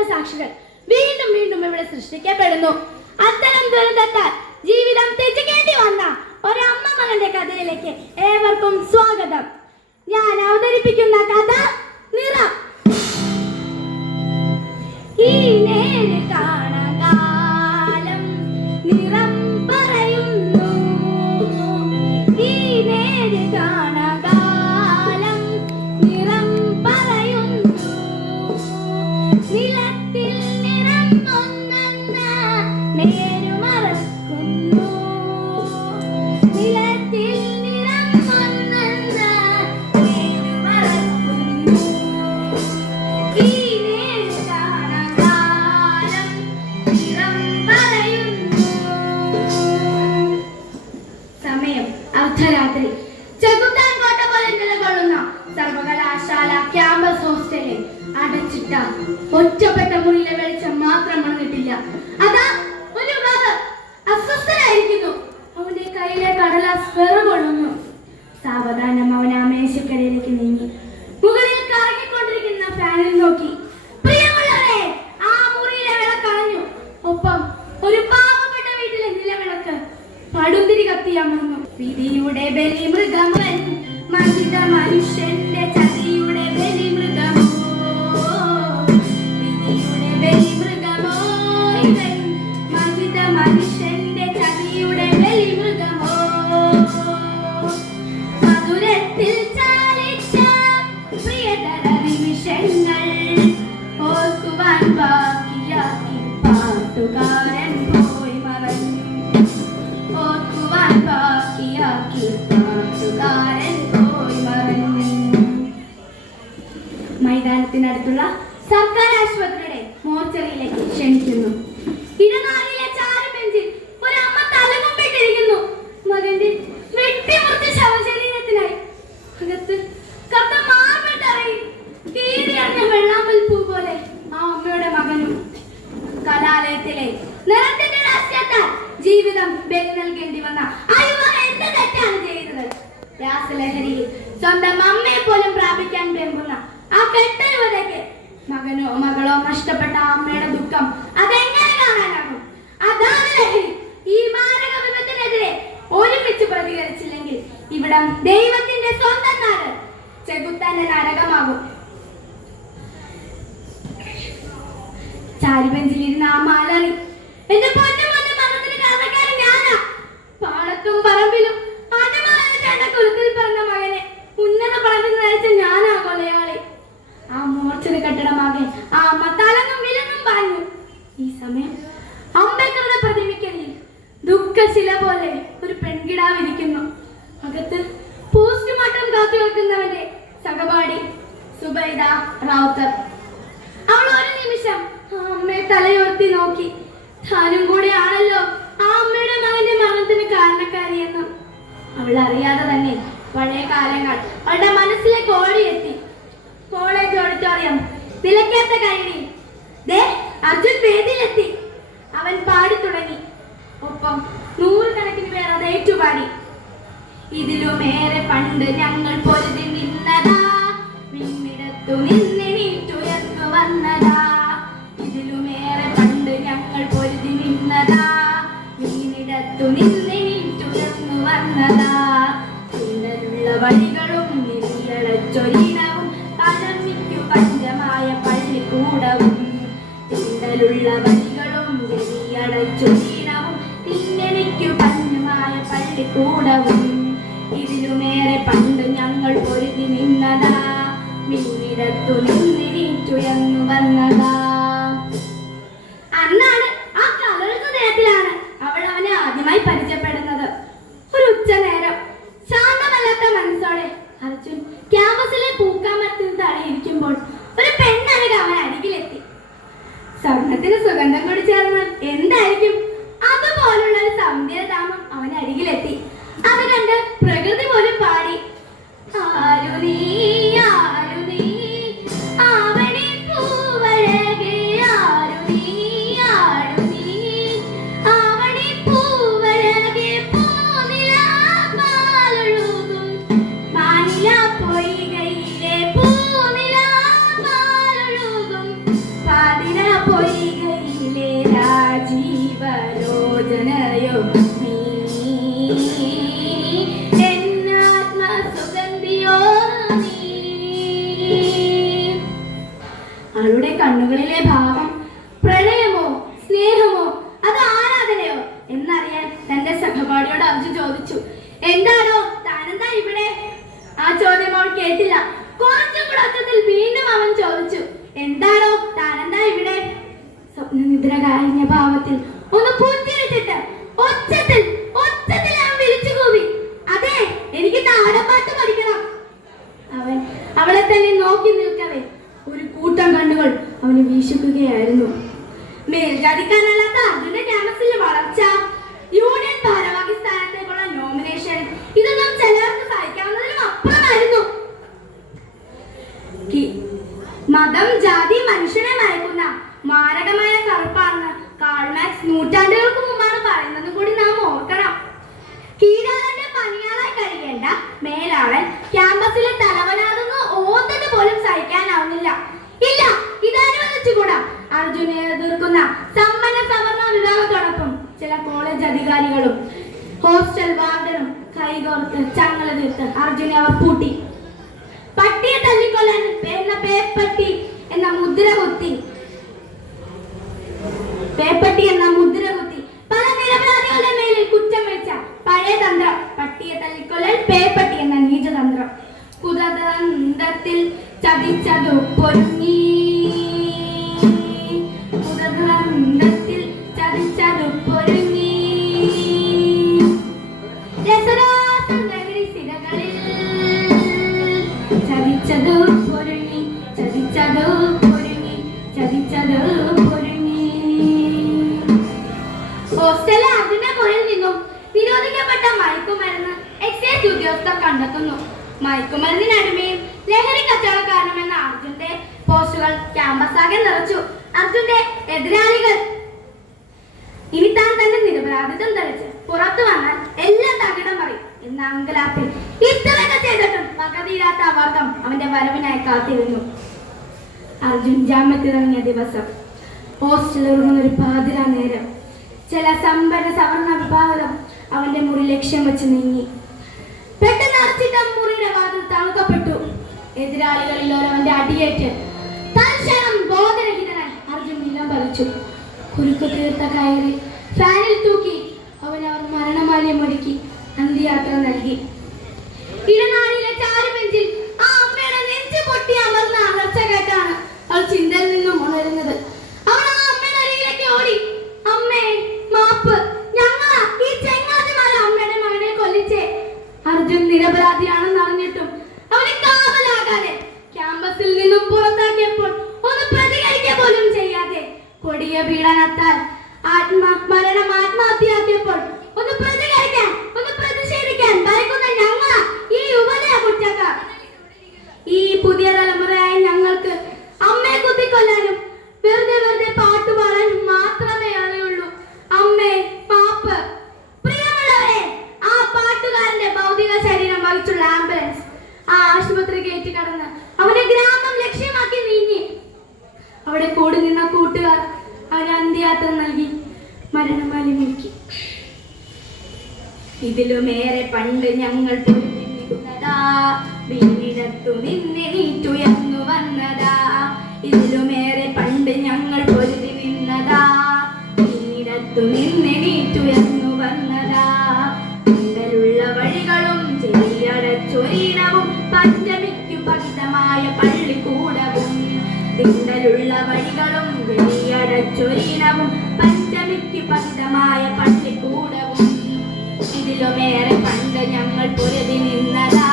രക്തസാക്ഷികൾ വീണ്ടും വീണ്ടും ഇവിടെ സൃഷ്ടിക്കപ്പെടുന്നു. അത്തരം ദുരന്തത്താൽ ജീവിതം ത്യജിക്കേണ്ടി വന്ന ഒരമ്മ മകന്റെ കഥയിലേക്ക് ഏവർക്കും സ്വാഗതം. ഞാൻ അവതരിപ്പിക്കുന്ന കഥ നിറം. ഈ നേര് സർവകലാശാല ക്യാമ്പസ് ഹോസ്റ്റലിൽ അടച്ചിട്ട ഒറ്റപ്പെട്ട മുറിയിലെ വെളിച്ചം മാത്രം വന്നിട്ടില്ല അതാ ഒരു അസ്വസ്ഥനായിരിക്കുന്നു. അവന്റെ കയ്യിലെ കടലാസ് വെറുകൊള്ളുന്നു. സാവധാനം അവൻ ആ മേശക്കരയിലേക്ക് നീങ്ങി. പാട്ടുകാരൻ പോയി മറഞ്ഞു. ഓർക്കുവാൻ ബാക്കിയാക്കി പാട്ടുകാരൻ പോയി മറഞ്ഞു. മൈതാനത്തിനടുത്തുള്ള സർക്കാർ ആശുപത്രിയുടെ മോർച്ചറിയിലേക്ക് ക്ഷണിക്കുന്നു. രാസലഹരിയിൽ സ്വന്തം അമ്മയെ പോലും പ്രാപിക്കാൻ വെമ്പുന്ന ആ കെട്ട യുവതയ്ക്ക് മകനോ മകളോ നഷ്ടപ്പെട്ട അമ്മയുടെ ദുഃഖം അതെങ്ങനെ കാണാനാകും? അതാണ് ലഹരി ഈ മാരക വിപത്തിനെതിരെ ഒരുമിച്ച് പ്രതികരിച്ചില്ലെങ്കിൽ ഇവിടം ദൈവത്തിന്റെ സ്വന്തം നാട് ചെകുത്താന്റെ നരകമാകും. ചാരുബെഞ്ചിലിരുന്ന ആ മാലറി എന്റെ പൊന്നു പൊന്നു മരണത്തിന് കാരണക്കാരൻ ഞാനാ പാടത്തും പറമ്പിലും ആദ്യമായിട്ട് കുലത്തിൽ പറഞ്ഞ മകനെ പഠനത്തിന് നയിച്ച ഞാനാ കൊലയാളി. ആ മോർച്ചറി കെട്ടിടമാകെ ആ തലങ്ങും വിലങ്ങും പറഞ്ഞു ഈ സമയം അംബേദ്കറുടെ പ്രതിമയ്ക്കരിയിൽ ദുഃഖശില പോലെ ഒരു പെൺകിടാവ് ഇരിക്കുന്നു. അകത്ത് പോസ്റ്റ്മോർട്ടം കാത്തു വെക്കുന്നവന്റെ സഹപാഠി സുബൈദ റാവുത്തർ. അവൾ ഒരു നിമിഷം ആ അമ്മയെ നോക്കി. താനും കൂടെ ആണല്ലോ ആ മകന്റെ മരണത്തിന് കാരണക്കാരിയെന്നും അവൾ അറിയാതെ തന്നെ പഴയ കാലങ്ങൾ അവളുടെ മനസ്സിലേക്ക് ഓടിയെത്തി. കോളേജ് ഓഡിറ്റോറിയം നിലയ്ക്കാത്ത കഴിഞ്ഞി ദേ അർജുൻ വേദിയിലെത്തി. അവൻ പാടി തുടങ്ങി. ഒപ്പം നൂറുകണക്കിന് പേർ അത് ഏറ്റുപാടി. ഇതിലുമേറെ പണ്ട് ഞങ്ങൾ പൊരുതി നിന്നതാ. വിണ്ണിടത്തു നിന്നെണീറ്റുയർന്നു വന്നതാ. വഴികളും നിരിയളച്ചൊരീണവും പഴമിക്കു പഞ്ചമായ പള്ളിക്കൂടവും. ചിന്തലുള്ള വഴികളും നിരിയടച്ചൊരീണവും തിന്നെനിക്കു പഞ്ഞമായ പള്ളിക്കൂടവും. ഇതിലുമേറെ പണ്ട് ഞങ്ങൾ പൊരുതി നിന്നതാ. മിന്നിടത്തു നിന്നിരിച്ചുയർന്നു വന്നതാ. you. നോക്കി നിൽക്കവേ ഒരു കൂട്ടം കണ്ണുകൾ അവന് വീശിക്കുകയായിരുന്നു. മേൽജാതിക്കാരനല്ലാത്ത അർജുന്റെ ക്യാമ്പസിലെ വളർച്ച യൂണിയൻ ഭാരവാഹി സ്ഥാനത്തേക്കുള്ള നോമിനേഷൻ ഇതൊന്നും ചിലർക്ക് സഹിക്കാവുന്നതിലും അപ്പുറമായിരുന്നു. മതം ജാതി മനുഷ്യനെ മയക്കുന്ന മാരകമായ കറുപ്പാണെന്ന് കാൾമാക്സ് നൂറ്റാണ്ടുകൾക്ക് അർജുനെ എതിർക്കുന്ന സമ്മന സവർണ വിഭാഗത്തോടൊപ്പം ചില കോളേജ് അധികാരികളും ഹോസ്റ്റൽ വാർഡനും കൈകോർത്ത് ചങ്ങല തീർത്ത് അർജുനെ അവർ പൂട്ടി. പട്ടിയെ തല്ലിക്കൊല്ലാൻ എന്ന പേപ്പട്ടി എന്ന മുദ്ര കുത്തി. പേപ്പട്ടി എന്ന മുദ്ര കുത്തി കണ്ടെത്തുന്നു മയക്കുമരുന്നിനടിമയും ലഹരി കച്ചവടക്കാരനുമെന്ന അർജുന്റെ പോസ്റ്റുകൾ ക്യാമ്പസ് ആകെ നിറച്ചു. അർജുന്റെ എതിരാളികൾ. ഇനി താൻ തന്റെ നിരപരാധിത്വം തെളിച്ച് പുറത്തു വന്നാൽ എല്ലാം തകിടം മറിയും എന്ന അങ്കലാപ്പിൽ ഇത്രയൊക്കെ ചെയ്തിട്ടും പകതിയില്ലാത്ത വർഗം അവന്റെ വരവിനായി കാത്തിരുന്നു. അർജുൻ ജാമ്യത്തിലിറങ്ങിയ ദിവസം ഹോസ്റ്റലിൽ ഒരു പാതിരാ നേരം. ചില സമ്പന്ന സവർണ വിഭാഗം അവന്റെ മുറി ലക്ഷ്യം വെച്ച് നീങ്ങി. പെട്ടെന്ന് അർച്ചിട്ട മുറിയുടെ വാതിൽ തണുക്കപ്പെട്ടു എതിരാളികളിൽ ഒരവന്റെ അടിയേറ്റ്. തൽക്ഷണം ബോധരഹിതനായി അർജുൻ നിലം പറിച്ചു കുരുക്ക് തീർത്ത കയറി ഫാനിൽ തൂക്കി അവൻ അവർ മരണമാലയം ഒരുക്കി അന്ത്യയാത്ര നൽകി. ആ ആശുപത്രി കയറ്റി കടന്ന്. അവനെ ഗ്രാമം ലക്ഷ്യമാക്കി നീങ്ങി. അവിടെ കൂടി നിന്ന കൂട്ടുകാർ അവന് അന്ത്യയാത്ര നൽകി. മരണമാലി മുക്കി ഇതിലുമേറെ പണ്ട് ഞങ്ങൾ നിന്നിരുന്നതാ വീടത്തു നിന്നെ നീറ്റുയർന്നു ചുണ്ടലുള്ള വഴികളും വെളിയടച്ചൊരീനവും പഞ്ചമിക്ക് പന്തമായ പട്ടിക്കൂടവും. ഇതിലുമേറെ കണ്ട് ഞങ്ങൾ പൊരുതി നിന്നതാ.